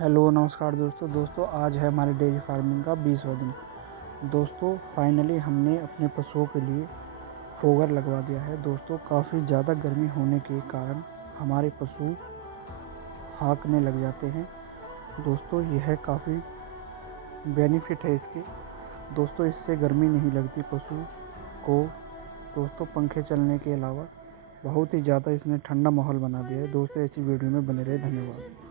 Hello नमस्कार दोस्तों आज है हमारी डेयरी फार्मिंग का 20वां दिन। दोस्तों फाइनली हमने अपने पशुओं के लिए फोगर लगवा दिया है। दोस्तों काफ़ी ज़्यादा गर्मी होने के कारण हमारे पशु हाँकने लग जाते हैं। दोस्तों यह काफ़ी बेनिफिट है इसके। दोस्तों इससे गर्मी नहीं लगती पशु को। दोस्तों पंखे चलने के अलावा बहुत ही ज़्यादा इसने ठंडा माहौल बना दिया है। दोस्तों ऐसी वीडियो में बने रहे। धन्यवाद।